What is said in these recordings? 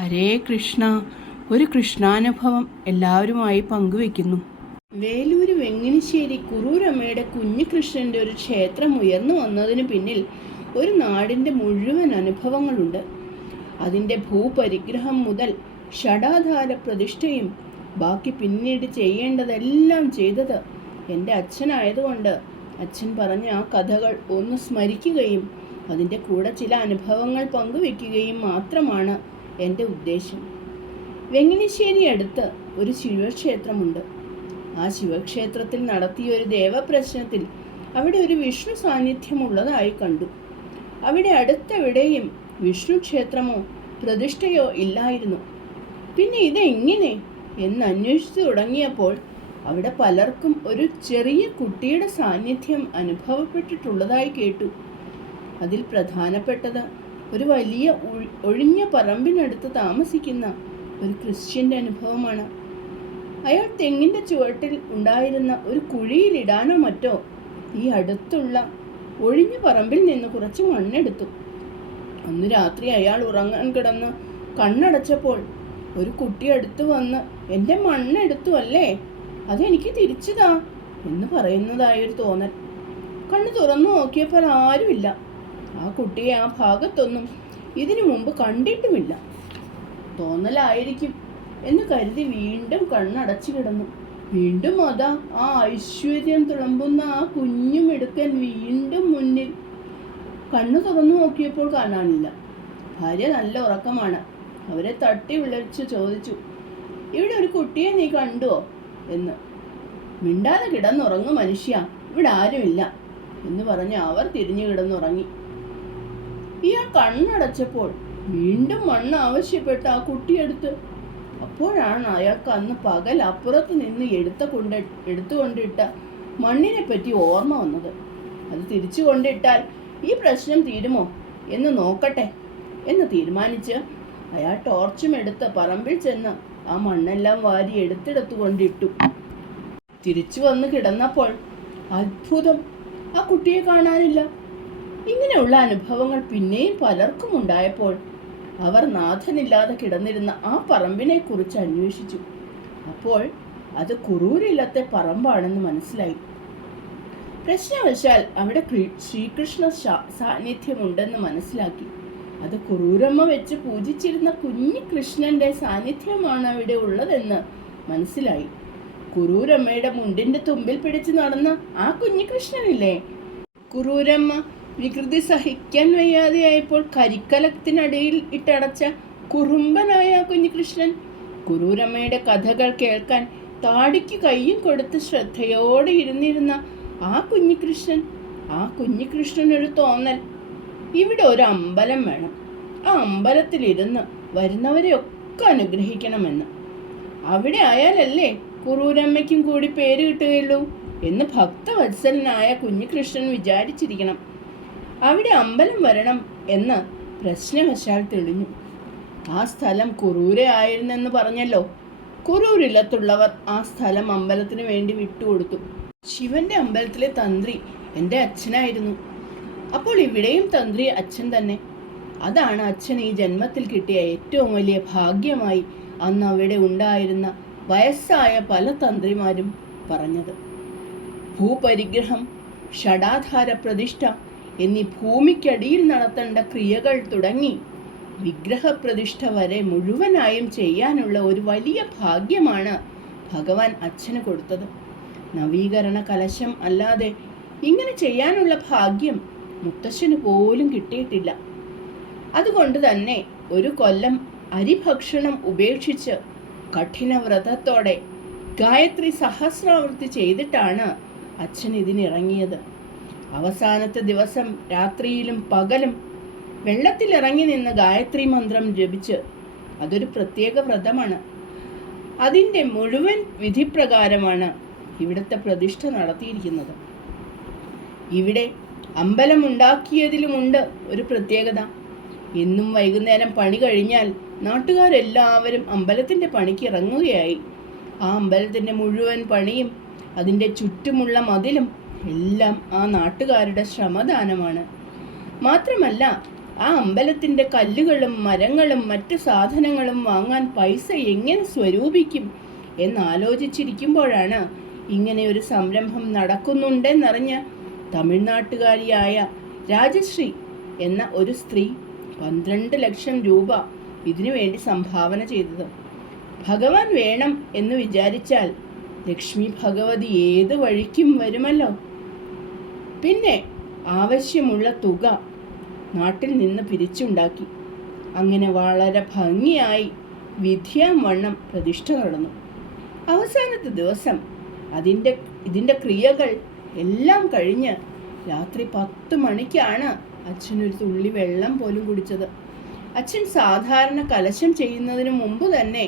ഹരേ കൃഷ്ണ. ഒരു കൃഷ്ണാനുഭവം എല്ലാവരുമായി പങ്കുവെക്കുന്നു. വേലൂര് വെങ്ങിനിശ്ശേരി കുറൂരമ്മയുടെ കുഞ്ഞു കൃഷ്ണൻ്റെ ഒരു ക്ഷേത്രം ഉയർന്നു വന്നതിന് പിന്നിൽ ഒരു നാടിൻ്റെ മുഴുവൻ അനുഭവങ്ങളുണ്ട്. അതിൻ്റെ ഭൂപരിഗ്രഹം മുതൽ ഷഡാധാര പ്രതിഷ്ഠയും ബാക്കി പിന്നീട് ചെയ്യേണ്ടതെല്ലാം ചെയ്തത് എൻ്റെ അച്ഛനായതുകൊണ്ട് അച്ഛൻ പറഞ്ഞ ആ കഥകൾ ഒന്ന് സ്മരിക്കുകയും അതിൻ്റെ കൂടെ ചില അനുഭവങ്ങൾ പങ്കുവെക്കുകയും മാത്രമാണ് എൻ്റെ ഉദ്ദേശം. വെങ്ങിനിശ്ശേരി അടുത്ത് ഒരു ശിവക്ഷേത്രമുണ്ട്. ആ ശിവക്ഷേത്രത്തിൽ നടത്തിയ ഒരു ദേവപ്രശ്നത്തിൽ അവിടെ ഒരു വിഷ്ണു സാന്നിധ്യമുള്ളതായി കണ്ടു. അവിടെ അടുത്തെവിടെയും വിഷ്ണു ക്ഷേത്രമോ പ്രതിഷ്ഠയോ ഇല്ലായിരുന്നു. പിന്നെ ഇതെങ്ങനെ എന്ന് അന്വേഷിച്ചു തുടങ്ങിയപ്പോൾ അവിടെ പലർക്കും ഒരു ചെറിയ കുട്ടിയുടെ സാന്നിധ്യം അനുഭവപ്പെട്ടിട്ടുള്ളതായി കേട്ടു. അതിൽ പ്രധാനപ്പെട്ടത് ഒരു വലിയ ഒഴിഞ്ഞ പറമ്പിനടുത്ത് താമസിക്കുന്ന ഒരു ക്രിസ്ത്യൻ്റെ അനുഭവമാണ്. അയാൾ തെങ്ങിൻ്റെ ചുവട്ടിൽ ഉണ്ടായിരുന്ന ഒരു കുഴിയിലിടാനോ മറ്റോ ഈ അടുത്തുള്ള ഒഴിഞ്ഞ പറമ്പിൽ നിന്ന് കുറച്ച് മണ്ണെടുത്തു. അന്ന് രാത്രി അയാൾ ഉറങ്ങാൻ കിടന്ന് കണ്ണടച്ചപ്പോൾ ഒരു കുട്ടി അടുത്ത് വന്ന് എൻ്റെ മണ്ണെടുത്തു അല്ലേ, അതെനിക്ക് തിരിച്ചതാ എന്ന് പറയുന്നതായൊരു തോന്നൽ. കണ്ണ് തുറന്നു നോക്കിയപ്പോൾ ആരുമില്ല. ആ കുട്ടിയെ ആ ഭാഗത്തൊന്നും ഇതിനു മുമ്പ് കണ്ടിട്ടുമില്ല. തോന്നലായിരിക്കും എന്ന് കരുതി വീണ്ടും കണ്ണടച്ചു കിടന്നു. വീണ്ടും അതാ ആ ഐശ്വര്യം തുളുമ്പുന്ന ആ കുഞ്ഞുമിടുക്കൻ വീണ്ടും മുന്നിൽ. കണ്ണു തുറന്നു നോക്കിയപ്പോൾ കാണാനില്ല. ഭാര്യ നല്ല ഉറക്കമാണ്. അവരെ തട്ടി വിളിച്ചു ചോദിച്ചു, ഇവിടെ ഒരു കുട്ടിയെ നീ കണ്ടുവോ എന്ന്. മിണ്ടാതെ കിടന്നുറങ്ങും മനുഷ്യ, ഇവിടെ ആരുമില്ല എന്ന് പറഞ്ഞ് അവർ തിരിഞ്ഞു കിടന്നുറങ്ങി. ഇയാൾ കണ്ണടച്ചപ്പോൾ വീണ്ടും മണ്ണ് ആവശ്യപ്പെട്ട് ആ കുട്ടിയെടുത്ത്. അപ്പോഴാണ് അയാൾക്ക് അന്ന് പകൽ അപ്പുറത്ത് നിന്ന് എടുത്തുകൊണ്ടിട്ട മണ്ണിനെ പറ്റി ഓർമ്മ വന്നത്. അത് തിരിച്ചു കൊണ്ടിട്ടാൽ ഈ പ്രശ്നം തീരുമോ എന്ന് നോക്കട്ടെ എന്ന് തീരുമാനിച്ച് അയാൾ ടോർച്ചും എടുത്ത് പറമ്പിൽ ചെന്ന് ആ മണ്ണെല്ലാം വാരി എടുത്തെടുത്തു കൊണ്ടിട്ടു. തിരിച്ചു വന്ന് കിടന്നപ്പോൾ അത്ഭുതം, ആ കുട്ടിയെ കാണാനില്ല. ഇങ്ങനെയുള്ള അനുഭവങ്ങൾ പിന്നെയും പലർക്കും ഉണ്ടായപ്പോൾ അവർ നാഥനില്ലാതെ കിടന്നിരുന്ന ആ പറമ്പിനെ കുറിച്ച് അന്വേഷിച്ചു. അപ്പോൾ അത് കുറൂരില്ലത്തെ പറമ്പാണെന്ന് മനസ്സിലായി. പ്രശ്നവശാൽ അവിടെ ശ്രീകൃഷ്ണ സാന്നിധ്യമുണ്ടെന്ന് മനസ്സിലാക്കി. അത് കുറൂരമ്മ വെച്ച് പൂജിച്ചിരുന്ന കുഞ്ഞു കൃഷ്ണന്റെ സാന്നിധ്യമാണ് അവിടെ ഉള്ളതെന്ന് മനസ്സിലായി. കുറൂരമ്മയുടെ മുണ്ടിന്റെ തുമ്പിൽ പിടിച്ച് നടന്ന ആ കുഞ്ഞു കൃഷ്ണനില്ലേ, കുറൂരമ്മ വികൃതി സഹിക്കാൻ വയ്യാതെയായപ്പോൾ കരിക്കലത്തിനടിയിൽ ഇട്ടടച്ച കുറുമ്പനായ കുഞ്ഞികൃഷ്ണൻ. കുറൂരമ്മയുടെ കഥകൾ കേൾക്കാൻ താടിക്ക് കയ്യും കൊടുത്ത് ശ്രദ്ധയോടെ ഇരുന്നിരുന്ന ആ കുഞ്ഞികൃഷ്ണനൊരു തോന്നൽ, ഇവിടെ ഒരു അമ്പലം വേണം, ആ അമ്പലത്തിലിരുന്ന് വരുന്നവരെ ഒക്കെ അനുഗ്രഹിക്കണമെന്ന്. അവിടെ ആയാലല്ലേ കുറൂരമ്മയ്ക്കും കൂടി പേര് കിട്ടുകയുള്ളൂ എന്ന് ഭക്തവത്സലനായ കുഞ്ഞികൃഷ്ണൻ വിചാരിച്ചിരിക്കണം. അവിടെ അമ്പലം വരണം എന്ന് പ്രശ്നവശാൽ തെളിഞ്ഞു. ആ സ്ഥലം കുറൂരെ ആയിരുന്നെന്ന് പറഞ്ഞല്ലോ. കുറൂരില്ലത്തുള്ളവർ ആ സ്ഥലം അമ്പലത്തിന് വേണ്ടി വിട്ടുകൊടുത്തു. ശിവന്റെ അമ്പലത്തിലെ തന്ത്രി എൻ്റെ അച്ഛനായിരുന്നു. അപ്പോൾ ഇവിടെയും തന്ത്രി അച്ഛൻ തന്നെ. അതാണ് അച്ഛൻ ഈ ജന്മത്തിൽ കിട്ടിയ ഏറ്റവും വലിയ ഭാഗ്യമായി അന്ന് അവിടെ ഉണ്ടായിരുന്ന വയസ്സായ പല തന്ത്രിമാരും പറഞ്ഞത്. ഭൂപരിഗ്രഹം, ഷഡാധാര പ്രതിഷ്ഠ എന്നീ ഭൂമിക്കടിയിൽ നടത്തേണ്ട ക്രിയകൾ തുടങ്ങി വിഗ്രഹപ്രതിഷ്ഠ വരെ മുഴുവനായും ചെയ്യാനുള്ള ഒരു വലിയ ഭാഗ്യമാണ് ഭഗവാൻ അച്ഛന് കൊടുത്തത്. നവീകരണ കലശം അല്ലാതെ ഇങ്ങനെ ചെയ്യാനുള്ള ഭാഗ്യം മുത്തശ്ശന് പോലും കിട്ടിയിട്ടില്ല. അതുകൊണ്ട് തന്നെ ഒരു കൊല്ലം അരിഭക്ഷണം ഉപേക്ഷിച്ച് കഠിന വ്രതത്തോടെ ഗായത്രി സഹസ്രാവൃത്തി ചെയ്തിട്ടാണ് അച്ഛൻ ഇതിനിറങ്ങിയത്. അവസാനത്തെ ദിവസം രാത്രിയിലും പകലും വെള്ളത്തിലിറങ്ങി നിന്ന് ഗായത്രി മന്ത്രം ജപിച്ച്, അതൊരു പ്രത്യേക വ്രതമാണ്. അതിൻ്റെ മുഴുവൻ വിധിപ്രകാരമാണ് ഇവിടുത്തെ പ്രതിഷ്ഠ നടത്തിയിരിക്കുന്നത്. ഇവിടെ അമ്പലമുണ്ടാക്കിയതിലുമുണ്ട് ഒരു പ്രത്യേകത. എന്നും വൈകുന്നേരം പണി കഴിഞ്ഞാൽ നാട്ടുകാരെല്ലാവരും അമ്പലത്തിൻ്റെ പണിക്ക് ഇറങ്ങുകയായി. ആ അമ്പലത്തിൻ്റെ മുഴുവൻ പണിയും അതിൻ്റെ ചുറ്റുമുള്ള മതിലും എല്ലാം ആ നാട്ടുകാരുടെ ശ്രമദാനമാണ്. മാത്രമല്ല ആ അമ്പലത്തിൻ്റെ കല്ലുകളും മരങ്ങളും മറ്റു സാധനങ്ങളും വാങ്ങാൻ പൈസ എങ്ങനെ സ്വരൂപിക്കും എന്നാലോചിച്ചിരിക്കുമ്പോഴാണ് ഇങ്ങനെ ഒരു സംരംഭം നടക്കുന്നുണ്ടെന്നറിഞ്ഞ് തമിഴ്നാട്ടുകാരിയായ രാജശ്രീ എന്ന ഒരു സ്ത്രീ 12 ലക്ഷം രൂപ ഇതിനു വേണ്ടി സംഭാവന ചെയ്തത്. ഭഗവാൻ വേണം എന്ന് വിചാരിച്ചാൽ ലക്ഷ്മി ഭഗവതി ഏത് വഴിക്കും വരുമല്ലോ. പിന്നെ ആവശ്യമുള്ള തുക നാട്ടിൽ നിന്ന് പിരിച്ചുണ്ടാക്കി. അങ്ങനെ വളരെ ഭംഗിയായി വിധിയാവണ്ണം പ്രതിഷ്ഠ നടന്നു. അവസാനത്തെ ദിവസം ഇതിൻ്റെ ക്രിയകൾ എല്ലാം കഴിഞ്ഞ് രാത്രി 10 മണിക്കാണ് അച്ഛനൊരു തുള്ളി വെള്ളം പോലും കുടിച്ചത്. അച്ഛൻ സാധാരണ കലശം ചെയ്യുന്നതിന് മുമ്പ് തന്നെ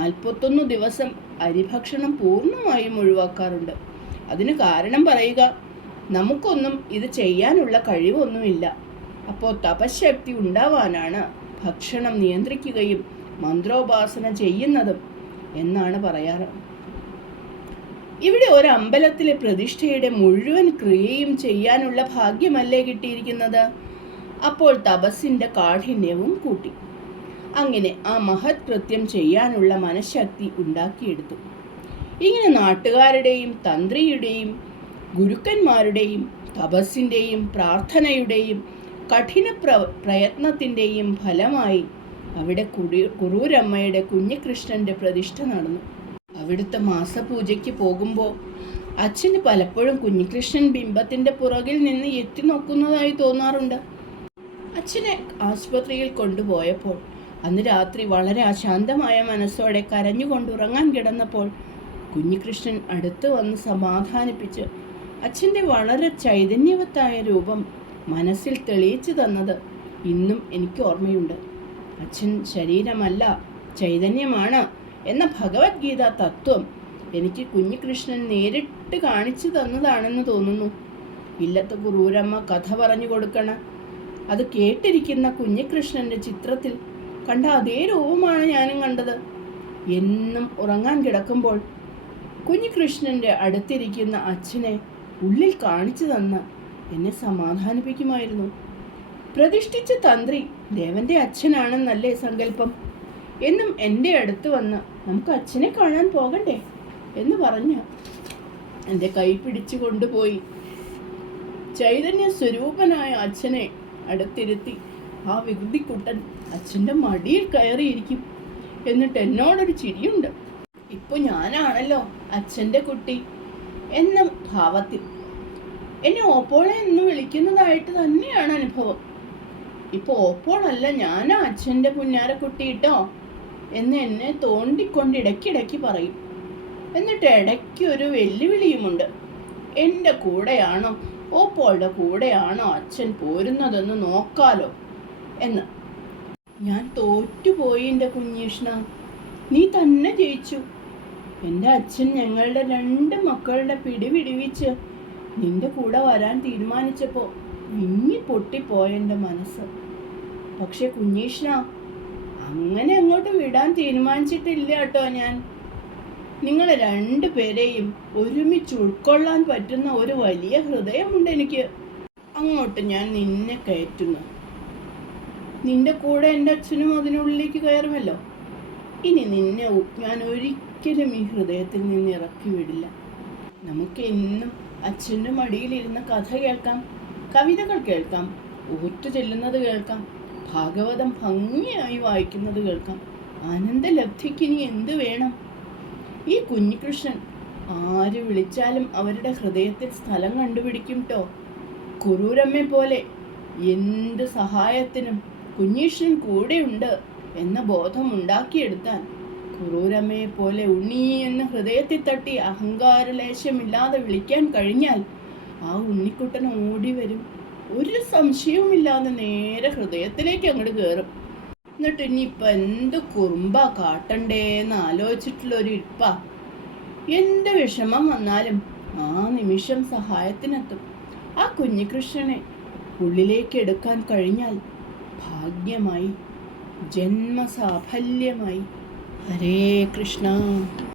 41 ദിവസം അരിഭക്ഷണം പൂർണ്ണമായും ഒഴിവാക്കാറുണ്ട്. അതിന് കാരണം പറയുക, നമുക്കൊന്നും ഇത് ചെയ്യാനുള്ള കഴിവൊന്നുമില്ല. അപ്പോൾ തപശക്തി ഉണ്ടാവാനാണ് ഭക്ഷണം നിയന്ത്രിക്കുകയും മന്ത്രോപാസന ചെയ്യുന്നതും എന്നാണ് പറയാറ്. ഇവിടെ ഒരു അമ്പലത്തിലെ പ്രതിഷ്ഠയുടെ മുഴുവൻ ക്രിയയും ചെയ്യാനുള്ള ഭാഗ്യമല്ലേ കിട്ടിയിരിക്കുന്നത്. അപ്പോൾ തപസ്സിൻ്റെ കാഠിന്യവും കൂട്ടി. അങ്ങനെ ആ മഹത് കൃത്യം ചെയ്യാനുള്ള മനഃശക്തി ഉണ്ടാക്കിയെടുത്തു. ഇങ്ങനെ നാട്ടുകാരുടെയും തന്ത്രിയുടെയും ഗുരുക്കന്മാരുടെയും തപസ്സിൻ്റെയും പ്രാർത്ഥനയുടെയും കഠിന പ്രയത്നത്തിൻ്റെയും ഫലമായി അവിടെ കുറൂരമ്മയുടെ കുഞ്ഞികൃഷ്ണൻ്റെ പ്രതിഷ്ഠ നടന്നു. അവിടുത്തെ മാസപൂജയ്ക്ക് പോകുമ്പോൾ അച്ഛന് പലപ്പോഴും കുഞ്ഞികൃഷ്ണൻ ബിംബത്തിൻ്റെ പുറകിൽ നിന്ന് എത്തി നോക്കുന്നതായി തോന്നാറുണ്ട്. അച്ഛനെ ആശുപത്രിയിൽ കൊണ്ടുപോയപ്പോൾ അന്ന് രാത്രി വളരെ അശാന്തമായ മനസ്സോടെ കരഞ്ഞുകൊണ്ടുറങ്ങാൻ കിടന്നപ്പോൾ കുഞ്ഞികൃഷ്ണൻ അടുത്ത് വന്ന് സമാധാനിപ്പിച്ച് അച്ഛൻ്റെ വളരെ ചൈതന്യവത്തായ രൂപം മനസ്സിൽ തെളിയിച്ചു തന്നത് ഇന്നും എനിക്ക് ഓർമ്മയുണ്ട്. അച്ഛൻ ശരീരമല്ല, ചൈതന്യമാണ് എന്ന ഭഗവത്ഗീത തത്വം എനിക്ക് കുഞ്ഞികൃഷ്ണൻ നേരിട്ട് കാണിച്ചു തന്നതാണെന്ന് തോന്നുന്നു. ഇല്ലത്തെ കുറൂരമ്മ കഥ പറഞ്ഞു കൊടുക്കണം. അത് കേട്ടിരിക്കുന്ന കുഞ്ഞികൃഷ്ണൻ്റെ ചിത്രത്തിൽ കണ്ട അതേ രൂപമാണ് ഞാനും കണ്ടത്. എന്നും ഉറങ്ങാൻ കിടക്കുമ്പോൾ കുഞ്ഞികൃഷ്ണൻ്റെ അടുത്തിരിക്കുന്ന അച്ഛനെ ഉള്ളിൽ കാണിച്ചു തന്ന് എന്നെ സമാധാനിപ്പിക്കുമായിരുന്നു. പ്രതിഷ്ഠിച്ച തന്ത്രി ദേവന്റെ അച്ഛനാണെന്നല്ലേ സങ്കല്പം. എന്നും എൻ്റെ അടുത്ത് വന്ന് നമുക്ക് അച്ഛനെ കാണാൻ പോകണ്ടേ എന്ന് പറഞ്ഞ് എൻ്റെ കൈ പിടിച്ചു കൊണ്ടുപോയി ചൈതന്യ സ്വരൂപനായ അച്ഛനെ അടുത്തിരുത്തി ആ വികൃതിക്കുട്ടൻ അച്ഛൻ്റെ മടിയിൽ കയറിയിരിക്കും. എന്നിട്ട് എന്നോടൊരു ചിരിയുണ്ട്. ഇപ്പോൾ ഞാനാണല്ലോ അച്ഛൻ്റെ കുട്ടി എന്ന ഭാവത്തിൽ എന്നെ ഓപ്പോളെ എന്ന് വിളിക്കുന്നതായിട്ട് തന്നെയാണ് അനുഭവം. ഇപ്പോൾ ഓപ്പോളല്ല, ഞാനാ അച്ഛൻ്റെ പുന്നാരക്കുട്ടി കേട്ടോ എന്ന് എന്നെ തോണ്ടിക്കൊണ്ട് ഇടയ്ക്കിടയ്ക്ക് പറയും. എന്നിട്ട് ഇടയ്ക്ക് ഒരു വെല്ലുവിളിയുമുണ്ട്. എൻ്റെ കൂടെയാണോ ഓപ്പോളുടെ കൂടെയാണോ അച്ഛൻ പോരുന്നതെന്ന് നോക്കാലോ എന്ന്. ഞാൻ തോറ്റുപോയി എൻ്റെ കുഞ്ഞീഷ്ണ, നീ തന്നെ ജയിച്ചു. എൻ്റെ അച്ഛൻ ഞങ്ങളുടെ 2 മക്കളുടെ പിടിവിടിവിച്ച് നിന്റെ കൂടെ വരാൻ തീരുമാനിച്ചപ്പോൾ വിങ്ങി പൊട്ടിപ്പോയെൻ്റെ മനസ്സ്. പക്ഷെ കുഞ്ഞീഷ്ണ, അങ്ങനെ അങ്ങോട്ട് വിടാൻ തീരുമാനിച്ചിട്ടില്ല കേട്ടോ ഞാൻ. നിങ്ങളെ 2 പേരെയും ഒരുമിച്ച് ഉൾക്കൊള്ളാൻ പറ്റുന്ന ഒരു വലിയ ഹൃദയമുണ്ട് എനിക്ക്. അങ്ങോട്ട് ഞാൻ നിന്നെ കയറ്റുന്നു. നിന്റെ കൂടെ എൻ്റെ അച്ഛനും അതിനുള്ളിലേക്ക് കയറുമല്ലോ. ഇനി നിന്നെ ഞാൻ ഒരിക്കലും ഈ ഹൃദയത്തിൽ നിന്ന് ഇറക്കി വിടില്ല. നമുക്ക് എന്നും അച്ഛൻ്റെ മടിയിലിരുന്ന് കഥ കേൾക്കാം, കവിതകൾ കേൾക്കാം, ഊറ്റു ചെല്ലുന്നത് കേൾക്കാം, ഭാഗവതം ഭംഗിയായി വായിക്കുന്നത് കേൾക്കാം. ആനന്ദലബ്ധിക്ക് ഇനി എന്ത് വേണം? ഈ കുഞ്ഞികൃഷ്ണൻ ആര് വിളിച്ചാലും അവരുടെ ഹൃദയത്തിൽ സ്ഥലം കണ്ടുപിടിക്കും ട്ടോ. കുറൂരമ്മയെ പോലെ എന്ത് സഹായത്തിനും കുഞ്ഞീഷ്ണൻ കൂടെയുണ്ട് എന്ന ബോധം ഉണ്ടാക്കിയെടുത്താൽ കുറൂരമ്മയെ പോലെ ഉണ്ണി എന്ന് ഹൃദയത്തിൽ തട്ടി അഹങ്കാരലേശമില്ലാതെ വിളിക്കാൻ കഴിഞ്ഞാൽ ആ ഉണ്ണിക്കുട്ടൻ ഓടി വരും. ഒരു സംശയവുമില്ലാതെ നേരെ ഹൃദയത്തിലേക്ക് അങ്ങോട്ട് കയറും. എന്നിട്ട് ഇനിയിപ്പോൾ എന്ത് കുറുമ്പാ കാട്ടണ്ടേന്ന് ആലോചിച്ചിട്ടുള്ളൊരു ഇരിപ്പാ. എന്ത് വിഷമം വന്നാലും ആ നിമിഷം സഹായത്തിനെത്തും. ആ കുഞ്ഞികൃഷ്ണനെ ഉള്ളിലേക്ക് എടുക്കാൻ കഴിഞ്ഞാൽ ഭാഗ്യമായി, ജന്മസാഫല്യമായി. ഹരേ കൃഷ്ണ.